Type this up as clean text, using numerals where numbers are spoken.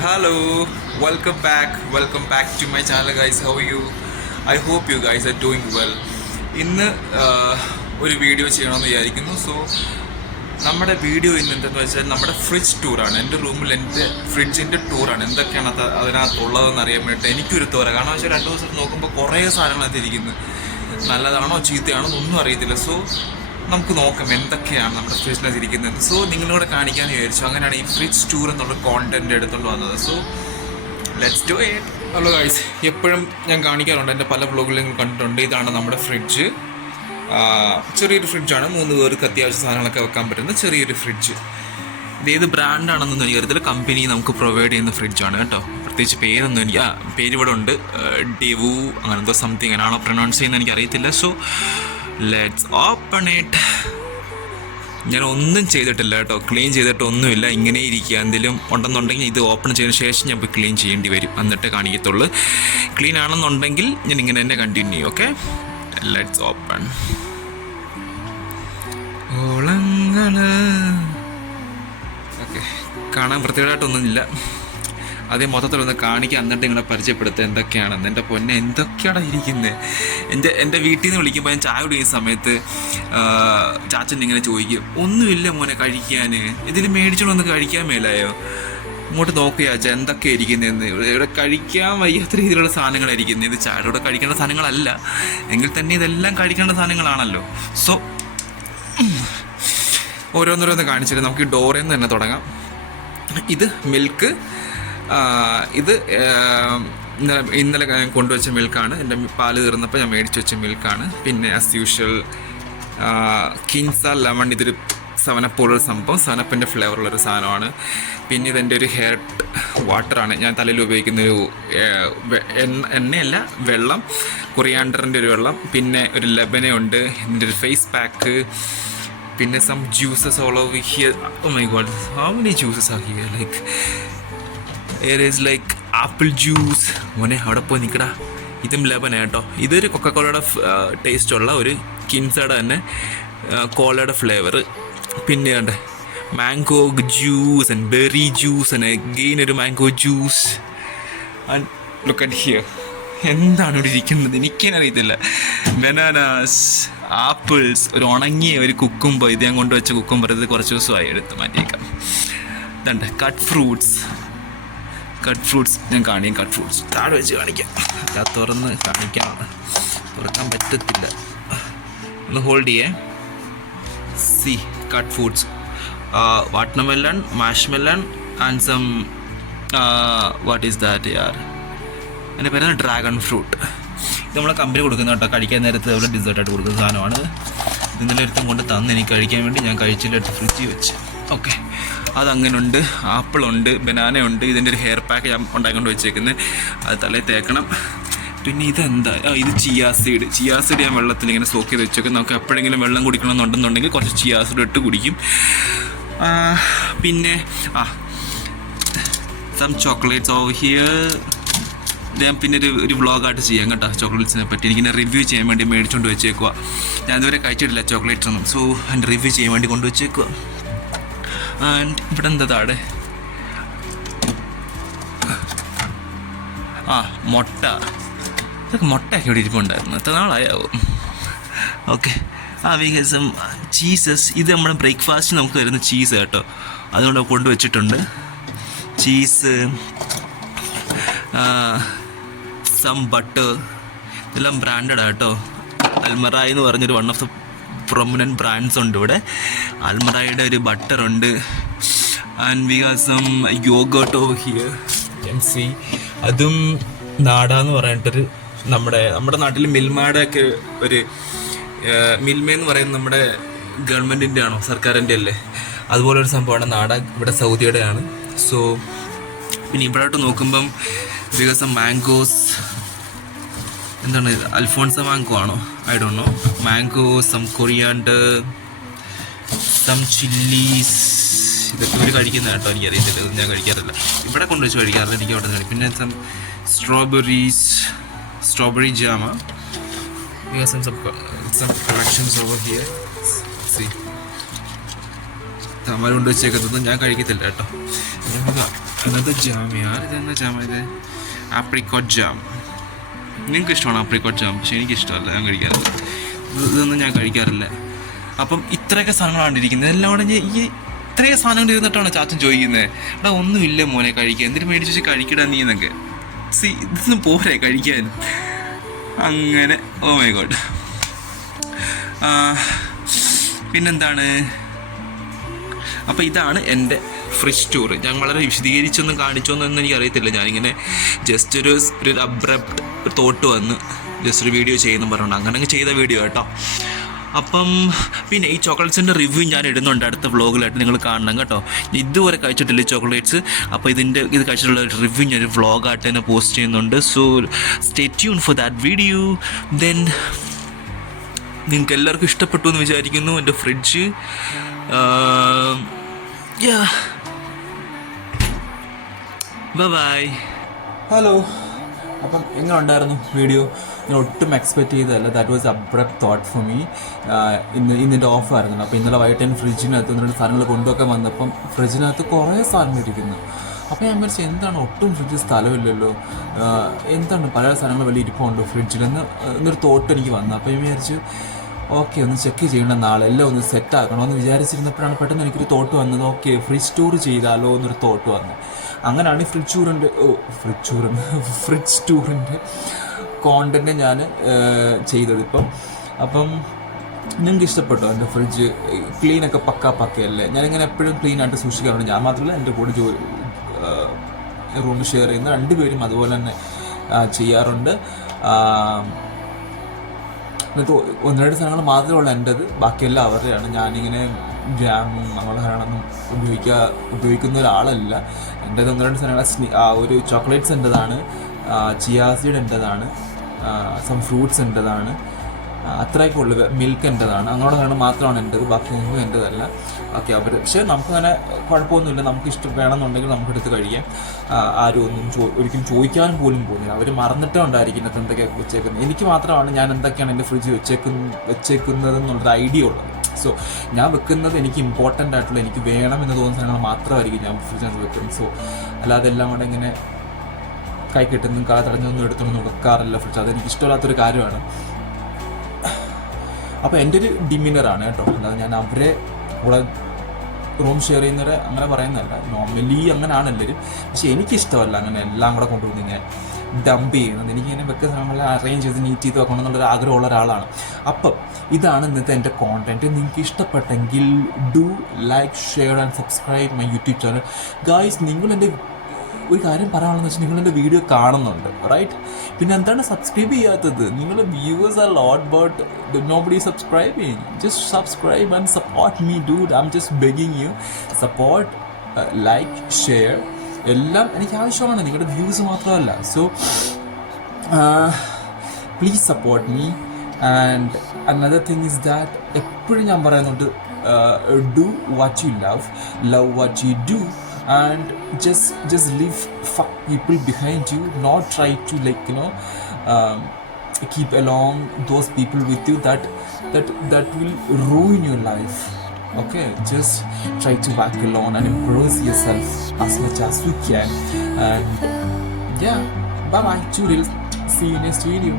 Hello, welcome back to my channel, guys. How are you? I hope you guys are doing well. ഇന്ന് ഒരു video ചെയ്യണമെന്ന് വിചാരിക്കുന്നു. So നമ്മുടെ video ഇന്ന് എന്തെന്ന് വെച്ചാൽ നമ്മുടെ ഫ്രിഡ്ജ് ടൂറാണ്. എൻ്റെ റൂമിൽ എൻ്റെ ഫ്രിഡ്ജിൻ്റെ ടൂറാണ്. എന്തൊക്കെയാണ് അതിനകത്തുള്ളതെന്ന് അറിയാൻ വേണ്ടിയിട്ട് എനിക്കൊരു തോര. കാരണം വെച്ചാൽ 2 ദിവസം നോക്കുമ്പോൾ കുറേ സാധനങ്ങളകത്ത് ഇരിക്കുന്നത്. നല്ലതാണോ ചീത്തയാണോ എന്നൊന്നും അറിയത്തില്ല. സോ നമുക്ക് നോക്കാം എന്തൊക്കെയാണ് നമ്മുടെ ഫ്രിഡ്ജിനകത്ത് ഇരിക്കുന്നത്. സോ നിങ്ങളോട് കാണിക്കാമെന്ന് വിചാരിച്ചു. അങ്ങനെയാണ് ഈ ഫ്രിഡ്ജ് ടൂർ എന്നുള്ള കോണ്ടന്റ് എടുത്തുകൊണ്ട് വന്നത്. So let's do it. Hello guys, എപ്പോഴും ഞാൻ കാണിക്കാറുണ്ട്, എൻ്റെ പല വ്ളോഗുകളിലും നിങ്ങൾ കണ്ടിട്ടുണ്ട്. ഇതാണ് നമ്മുടെ ഫ്രിഡ്ജ്. ചെറിയൊരു ഫ്രിഡ്ജാണ്, 3 പേർക്ക് അത്യാവശ്യ സാധനങ്ങളൊക്കെ വെക്കാൻ പറ്റുന്ന ചെറിയൊരു ഫ്രിഡ്ജ്. ഇത് ഏത് ബ്രാൻഡാണെന്നൊന്നും എനിക്കറിയത്തില്ല. കമ്പനി നമുക്ക് പ്രൊവൈഡ് ചെയ്യുന്ന ഫ്രിഡ്ജാണ് കേട്ടോ. പ്രത്യേകിച്ച് പേരൊന്നും എനിക്ക് പേര് ഇവിടെ ഉണ്ട്, ഡെവു അങ്ങനെ എന്തോ സംതിങ്, അങ്ങനെയാണോ പ്രൊനൗൺസ് ചെയ്യുന്നത് എനിക്കറിയത്തില്ല. So let's open it. ഞാൻ ഒന്നും ചെയ്തിട്ടില്ല കേട്ടോ, ക്ലീൻ ചെയ്തിട്ടൊന്നുമില്ല, ഇങ്ങനെ ഇരിക്കുക. എന്തെങ്കിലും ഉണ്ടെന്നുണ്ടെങ്കിൽ ഇത് ഓപ്പൺ ചെയ്തതിന് ശേഷം ഞാൻ പോയി ക്ലീൻ ചെയ്യേണ്ടി വരും, എന്നിട്ട് കാണിക്കത്തുള്ളൂ. ക്ലീൻ ആണെന്നുണ്ടെങ്കിൽ ഞാൻ ഇങ്ങനെ തന്നെ കണ്ടിന്യൂ ചെയ്യും. Okay, let's open. ഓക്കെ, കാണാൻ പ്രത്യേകമായിട്ടൊന്നുമില്ല. അതേ മൊത്തത്തിലൊന്ന് കാണിക്കുക, എന്നിട്ട് നിങ്ങളെ പരിചയപ്പെടുത്തുക എന്തൊക്കെയാണെന്ന്. എൻ്റെ പൊന്നെ, എന്തൊക്കെയാണ് ഇരിക്കുന്നത്. എൻ്റെ വീട്ടിൽ നിന്ന് വിളിക്കുമ്പോൾ ഞാൻ ചായ കുടിക്കുന്ന സമയത്ത് ചാച്ചൻ ഇങ്ങനെ ചോദിക്കും, ഒന്നുമില്ല മോനെ കഴിക്കാൻ, ഇതിൽ മേടിച്ചോളൊന്ന് കഴിക്കാൻ മേലായോ? ഇങ്ങോട്ട് നോക്കുക ചാച്ച എന്തൊക്കെ ഇരിക്കുന്നതെന്ന്. ഇവിടെ കഴിക്കാൻ വയ്യാത്ത രീതിയിലുള്ള സാധനങ്ങളായിരിക്കുന്നത്. ഇത് ചായയോടെ കഴിക്കേണ്ട സാധനങ്ങളല്ല, എങ്കിൽ തന്നെ ഇതെല്ലാം കഴിക്കേണ്ട സാധനങ്ങളാണല്ലോ. സോ ഓരോന്നോരോന്ന് കാണിച്ചിട്ട് നമുക്ക് ഈ ഡോറിൽ നിന്ന് തന്നെ തുടങ്ങാം. ഇത് മിൽക്ക്. ഇത് ഇന്നലെ ഞാൻ കൊണ്ടുവച്ച മിൽക്കാണ്. എൻ്റെ പാല് തീർന്നപ്പോൾ ഞാൻ മേടിച്ച് വെച്ച മിൽക്കാണ്. പിന്നെ ആസ് യൂഷ്വൽ കിൻസ ലെമൺ. ഇതൊരു സെവനപ്പോളൊരു സംഭവം, സെവനപ്പിൻ്റെ ഫ്ലേവറുള്ളൊരു സാധനമാണ്. പിന്നെ ഇതെൻ്റെ ഒരു ഹെയർ വാട്ടറാണ്. ഞാൻ തലയിൽ ഉപയോഗിക്കുന്ന ഒരു എണ്ണയല്ല, വെള്ളം, കൊറിയാണ്ടറിൻ്റെ ഒരു വെള്ളം. പിന്നെ ഒരു ലെബനയുണ്ട്. ഇതിൻ്റെ ഒരു ഫേസ് പാക്ക്. പിന്നെ some juices all over here. Oh my God, how many juices are here? Like it is like apple juice. മോനെ അവിടെ പോയി നിൽക്കടാ. ഇതും ലെബനാണ് കേട്ടോ. ഇതൊരു കൊക്കക്കോളയുടെ ടേസ്റ്റ് ഉള്ള ഒരു കിൻസയുടെ തന്നെ കോളയുടെ ഫ്ലേവർ. പിന്നെ ഉണ്ട് mango juice and berry juice and again ഒരു mango juice. And look at here, എന്താണ് ഇവിടെ ഇരിക്കുന്നത് എനിക്കറിയത്തില്ല. ബനാനാസ്, ആപ്പിൾസ്, ഒരു ഉണങ്ങിയ ഒരു കുക്കുംബർ. ഇത് ഞാൻ കൊണ്ടുവച്ച കുക്കുംബർ. ഇത് കുറച്ച് ദിവസമായി, എടുത്ത് മാറ്റിയേക്കാം. ഇതുണ്ട് കട്ട് ഫ്രൂട്ട്സ്. ഞാൻ കാണിക്കാം. കട്ട് ഫ്രൂട്ട്സ് താഴെ വെച്ച് കാണിക്കാം. ഞാൻ തുറന്ന് കാണിക്കാം, തുറക്കാൻ പറ്റത്തില്ല. ഒന്ന് ഹോൾഡ് ചെയ്യേ. See cut fruits, watermelon, muskmelon and some what is that യാർ, എൻ്റെ പേരാണ് ഡ്രാഗൺ ഫ്രൂട്ട്. ഇത് നമ്മളെ കമ്പനി കൊടുക്കുന്ന കേട്ടോ. കഴിക്കാൻ നേരത്ത് അവിടെ ഡിസേർട്ടായിട്ട് കൊടുക്കുന്ന സാധനമാണ്. ഇന്നലെ ഒരുത്തം കൊണ്ട് തന്ന് എനിക്ക് കഴിക്കാൻ വേണ്ടി ഞാൻ കഴിച്ചില്ലെടുത്ത് ഫ്രിഡ്ജിൽ വെച്ച്. ഓക്കെ, അതങ്ങനെയുണ്ട്. ആപ്പിളുണ്ട്, ബനാനയുണ്ട്. ഇതിൻ്റെ ഒരു ഹെയർ പാക്ക് ഞാൻ ഉണ്ടാക്കിക്കൊണ്ട് വെച്ചേക്കുന്നത്, അത് തലയിൽ തേക്കണം. പിന്നെ ഇതെന്താ, ഇത് ചിയാസീഡ് ഞാൻ വെള്ളത്തിൽ ഇങ്ങനെ സോക്ക് ചെയ്ത് വെച്ചേക്കും. നമുക്ക് എപ്പോഴെങ്കിലും വെള്ളം കുടിക്കണമെന്നുണ്ടെന്നുണ്ടെങ്കിൽ കുറച്ച് ചിയാസീഡ് ഇട്ട് കുടിക്കും. പിന്നെ സം ചോക്ലേറ്റ്സ് ഓവർ ഹിയർ. ഞാൻ പിന്നെ ഒരു വ്ളോഗായിട്ട് ചെയ്യാം കേട്ടോ ചോക്ലേറ്റ്സിനെ പറ്റി. എനിക്കിങ്ങനെ റിവ്യൂ ചെയ്യാൻ വേണ്ടി മേടിച്ചുകൊണ്ട് വെച്ചേക്കുക. ഞാൻ ഇതുവരെ കഴിച്ചിട്ടില്ല ചോക്ലേറ്റ്സ് ഒന്നും. സോ എൻ്റെ റിവ്യൂ ചെയ്യാൻ വേണ്ടി കൊണ്ടുവച്ചേക്കുക. ആൻഡ് ഇവിടെ എന്താ താടെ മുട്ട. ഇതൊക്കെ മുട്ടയൊക്കെ ഇവിടെ ഇരിപ്പുണ്ടായിരുന്നു, എത്ര നാളായാവും. Okay, we have some cheeses. ഇത് നമ്മുടെ ബ്രേക്ക്ഫാസ്റ്റ് നമുക്ക് തരുന്ന ചീസ് കേട്ടോ, അതുകൊണ്ട് കൊണ്ടുവച്ചിട്ടുണ്ട്. ചീസ്, സം ബട്ടർ, ഇതെല്ലാം ബ്രാൻഡഡ് ആട്ടോ. അൽമറായി എന്ന് പറഞ്ഞൊരു one of the prominent brands ഉണ്ട് ഇവിടെ. അൽമറായുടെ ഒരു ബട്ടർ ഉണ്ട്. And we have some yogurt over here, can see. അതും നാടാന്ന് പറഞ്ഞിട്ടൊരു നമ്മുടെ നാട്ടിൽ മിൽമയുടെ ഒക്കെ ഒരു മിൽമയെന്ന് പറയുന്നത് നമ്മുടെ ഗവൺമെൻറ്റിൻ്റെ ആണോ, സർക്കാരിൻ്റെ അല്ലേ, അതുപോലൊരു സംഭവമാണ് നാട. ഇവിടെ സൗദിയുടെയാണ്. സോ പിന്നെ ഇവിടോട്ട് നോക്കുമ്പം വി ഹാവ് സം മാംഗോസ്. എന്താണ് ഇത്, അൽഫോൺസ മാംഗോ ആണോ, I don't know. Mango, some coriander, some chillies. ഇതൊക്കെ ഇവർ കഴിക്കുന്ന കേട്ടോ, എനിക്കറിയത്തില്ല, ഇത് ഞാൻ കഴിക്കാറില്ല. ഇവിടെ കൊണ്ടുവച്ച് കഴിക്കാറില്ല, എനിക്ക് അവിടെ നിന്ന്. പിന്നെ സം സ്ട്രോബെറി ജാമ. We have some collections over here. See തമാര കൊണ്ട് വെച്ചേക്കത്തൊന്നും ഞാൻ കഴിക്കത്തില്ല കേട്ടോ. നമുക്ക് അനദർ ജാം യാർ. ഇതെന്താ ജാം ഇത്? Apricot jam. നിങ്ങൾക്ക് ഇഷ്ടമാണ് ആപ്രിക്കോട്ട് ജാം, പക്ഷെ എനിക്കിഷ്ടമല്ല, ഞാൻ കഴിക്കാറില്ല. ഇതൊന്നും ഞാൻ കഴിക്കാറില്ല. അപ്പം ഇത്രയൊക്കെ സാധനങ്ങളാണ് ഇരിക്കുന്നത്. എല്ലാം കൂടെ ഈ ഇത്രയും സാധനങ്ങൾ ഇരുന്നിട്ടാണ് ചാച്ചൻ ചോദിക്കുന്നത്, എടാ ഒന്നുമില്ല മോനെ കഴിക്കാൻ, എന്തിനു മേടിച്ച് വെച്ച് കഴിക്കടാ നീ എന്നൊക്കെ. ഇതൊന്നും പോരെ കഴിക്കാൻ. അങ്ങനെ ഓ മൈ ഗോഡ്. പിന്നെന്താണ്, അപ്പോൾ ഇതാണ് എൻ്റെ ഫ്രിഡ്ജ് ടൂർ. ഞാൻ വളരെ വിശദീകരിച്ചൊന്നും കാണിച്ചോന്നൊന്നും എനിക്കറിയത്തില്ല. ഞാനിങ്ങനെ ജസ്റ്റ് ഒരു അബ്രപ്റ്റ് തോട്ട് വന്ന് ജസ്റ്റ് ഒരു വീഡിയോ ചെയ്യുന്നു പറഞ്ഞുകൊണ്ട് അങ്ങനെ ചെയ്ത വീഡിയോ കേട്ടോ. അപ്പം പിന്നെ ഈ ചോക്ലേറ്റ്സിൻ്റെ റിവ്യൂ ഞാൻ ഇടുന്നുണ്ട് അടുത്ത വ്ളോഗിലായിട്ട്, നിങ്ങൾ കാണണം കേട്ടോ. ഇതുവരെ കഴിച്ചിട്ടില്ല ചോക്ലേറ്റ്സ്. അപ്പോൾ ഇത് കഴിച്ചിട്ടുള്ള റിവ്യൂ ഞാനൊരു വ്ളോഗായിട്ട് തന്നെ പോസ്റ്റ് ചെയ്യുന്നുണ്ട്. So stay tune for that video. Then നിങ്ങൾക്ക് എല്ലാവർക്കും ഇഷ്ടപ്പെട്ടു എന്ന് വിചാരിക്കുന്നു എൻ്റെ ഫ്രിഡ്ജ്. ബൈ. ഹലോ. അപ്പം എങ്ങനെ ഉണ്ടായിരുന്നു വീഡിയോ? ഞാൻ ഒട്ടും എക്സ്പെക്റ്റ് ചെയ്തതല്ല. That was abrupt thought for me. ഇന്നിൻ്റെ ഓഫായിരുന്നു. അപ്പോൾ ഇന്നലെ വൈകിട്ട് ഞാൻ ഫ്രിഡ്ജിനകത്ത് 2 സാധനങ്ങൾ കൊണ്ടുവയ്ക്കാൻ വന്നപ്പം ഫ്രിഡ്ജിനകത്ത് കുറേ സാധനങ്ങൾ ഇരിക്കുന്നു. അപ്പോൾ ഞാൻ വിചാരിച്ചു എന്താണ് ഒട്ടും ഫ്രിഡ്ജിൽ സ്ഥലമില്ലല്ലോ, എന്താണ് പല സാധനങ്ങൾ വലിയ ഇരിപ്പുണ്ടോ ഫ്രിഡ്ജിലെന്ന് എന്നൊരു തോട്ട് എനിക്ക് വന്നു. അപ്പോൾ ഞാൻ വിചാരിച്ചു ഓക്കെ ഒന്ന് ചെക്ക് ചെയ്യണം, നാളെ എല്ലാം ഒന്ന് സെറ്റാക്കണം എന്ന് വിചാരിച്ചിരുന്നപ്പോഴാണ് പെട്ടെന്ന് എനിക്കൊരു തോട്ട് വന്നത്. ഓക്കെ ഫ്രിഡ്ജ് ടൂർ ചെയ്താലോ എന്നൊരു തോട്ട് വന്നു. അങ്ങനെയാണ് ഈ ഫ്രിഡ്ജ് ടൂറിൻ്റെ കോണ്ടൻറ്റ് ഞാൻ ചെയ്തത് ഇപ്പം. അപ്പം നിങ്ങൾക്ക് ഇഷ്ടപ്പെട്ടോ എൻ്റെ ഫ്രിഡ്ജ്? ക്ലീനൊക്കെ പക്കയല്ലേ? ഞാനിങ്ങനെ എപ്പോഴും ക്ലീനായിട്ട് സൂക്ഷിക്കാറുണ്ട്. ഞാൻ മാത്രമല്ല, എൻ്റെ കൂടെ റൂം ഷെയർ ചെയ്യുന്ന 2 പേരും അതുപോലെ തന്നെ ചെയ്യാറുണ്ട്. എന്നിട്ട് 1-2 സാധനങ്ങൾ മാത്രമേ ഉള്ളൂ എൻ്റെത്, ബാക്കിയെല്ലാം അവരുടെയാണ്. ഞാനിങ്ങനെ ജാമും അങ്ങനെ സാധനങ്ങളൊന്നും ഉപയോഗിക്കുന്ന ഒരാളല്ല. എൻ്റെത് 1-2 സാധനങ്ങൾ ഒരു ചോക്ലേറ്റ്സ് എൻ്റെതാണ്, ചിയാസീഡ് എൻ്റെതാണ്, സം ഫ്രൂട്ട്സ് എൻ്റെതാണ്, അത്രയൊക്കെ ഉള്ളു. മിൽക്ക് എൻ്റെതാണ്. അങ്ങോട്ട് സാധനം മാത്രമാണ് എൻ്റെത്, ബാക്കി ഒന്നും എൻ്റെതല്ല. ഓക്കെ അവർ പക്ഷേ നമുക്കങ്ങനെ കുഴപ്പമൊന്നുമില്ല. നമുക്ക് ഇഷ്ടം വേണമെന്നുണ്ടെങ്കിൽ നമുക്കെടുത്ത് കഴിക്കാം. ആരും ഒന്നും ഒരിക്കലും ചോദിക്കാനും പോലും പോകുന്നില്ല. അവർ മറന്നിട്ടേ ഉണ്ടായിരിക്കുന്നത് എന്തൊക്കെയാണ് വെച്ചേക്കുന്നത്. എനിക്ക് മാത്രമാണ് ഞാൻ എന്തൊക്കെയാണ് എൻ്റെ ഫ്രിഡ്ജ് വെച്ചേക്കുന്നതെന്നുള്ളൊരു ഐഡിയ ഉള്ളത്. സോ ഞാൻ വെക്കുന്നത് എനിക്ക് ഇമ്പോർട്ടൻ്റ് ആയിട്ടുള്ള, എനിക്ക് വേണമെന്ന് തോന്നുന്ന സാധനങ്ങൾ മാത്രമായിരിക്കും ഞാൻ ഫ്രിഡ്ജിനകത്ത് വെക്കുന്നത്. സോ അല്ലാതെ എല്ലാം കൂടെ ഇങ്ങനെ കൈ കെട്ടുന്നതും കാല തടഞ്ഞൊന്നും എടുത്തൊന്നും വെക്കാറില്ല ഫ്രിഡ്ജ്. അതെനിക്ക് ഇഷ്ടമില്ലാത്തൊരു കാര്യമാണ്. അപ്പോൾ എൻ്റെ ഒരു ഡിമിനറാണ് കേട്ടോ. അല്ലാതെ ഞാൻ അവരെ കൂടെ റൂം ഷെയർ ചെയ്യുന്നവരെ അങ്ങനെ പറയുന്നതല്ല. നോർമലി അങ്ങനെയാണ് എല്ലാവരും. പക്ഷെ എനിക്കിഷ്ടമല്ല അങ്ങനെ എല്ലാം കൂടെ കൊണ്ടുവന്ന് ഇങ്ങനെ ഡംപ് ചെയ്യുന്നത്. എനിക്കിങ്ങനെ വെക്കുന്ന സാധനങ്ങൾ അറേഞ്ച് ചെയ്ത് നീറ്റ് ചെയ്ത് വെക്കണം എന്നുള്ളൊരു ആഗ്രഹമുള്ള ഒരാളാണ്. അപ്പം ഇതാണ് ഇന്നത്തെ എൻ്റെ കോണ്ടൻറ്റ്. നിങ്ങൾക്ക് ഇഷ്ടപ്പെട്ടെങ്കിൽ do like, share and subscribe my YouTube channel. Guys, നിങ്ങൾ എൻ്റെ ഒരു കാര്യം പറയാനുള്ളതെന്ന് വെച്ചാൽ നിങ്ങളെൻ്റെ വീഡിയോ കാണുന്നുണ്ട്, റൈറ്റ്? പിന്നെ എന്താണ് സബ്സ്ക്രൈബ് ചെയ്യാത്തത്? നിങ്ങളുടെ viewers are lot but nobody subscribing. Just subscribe and support me dude. I am just begging you. Support, like, share എല്ലാം എനിക്ക് ആവശ്യമാണ്, നിങ്ങളുടെ വ്യൂസ് മാത്രമല്ല. So please support me. And another thing is that എപ്പോഴും ഞാൻ പറയുന്നുണ്ട്, do what you love what you do. And just leave fuck people behind you, not try to keep along those people with you that will ruin your life. Okay, just try to walk alone and improve yourself as much as you can. And yeah, bye bye, toodles, see you next video.